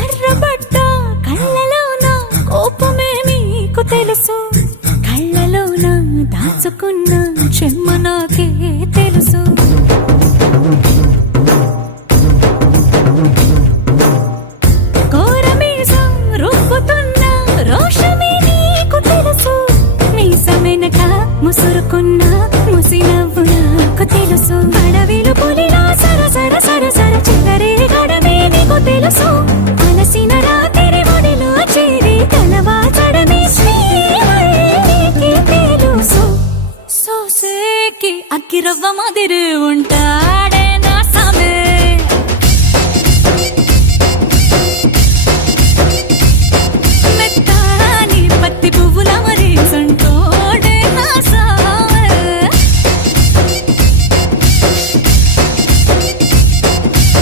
ఎర్రబడ్డ కళ్ళలోన కోపమే మీకు తెలుసు, కళ్ళలోన దాచుకున్న చెమ్మ నాకే తెలుసు. కోరమీసం రుబ్బుతున్న రోషమే నీకు తెలుసు, మీసమెనక ముసురుకున్న ముసి నవ్వు నాకు తెలుసు. అడవిలు పులిలా సర సర సర సర చిల్లరే గడమే నీకు తెలుసు.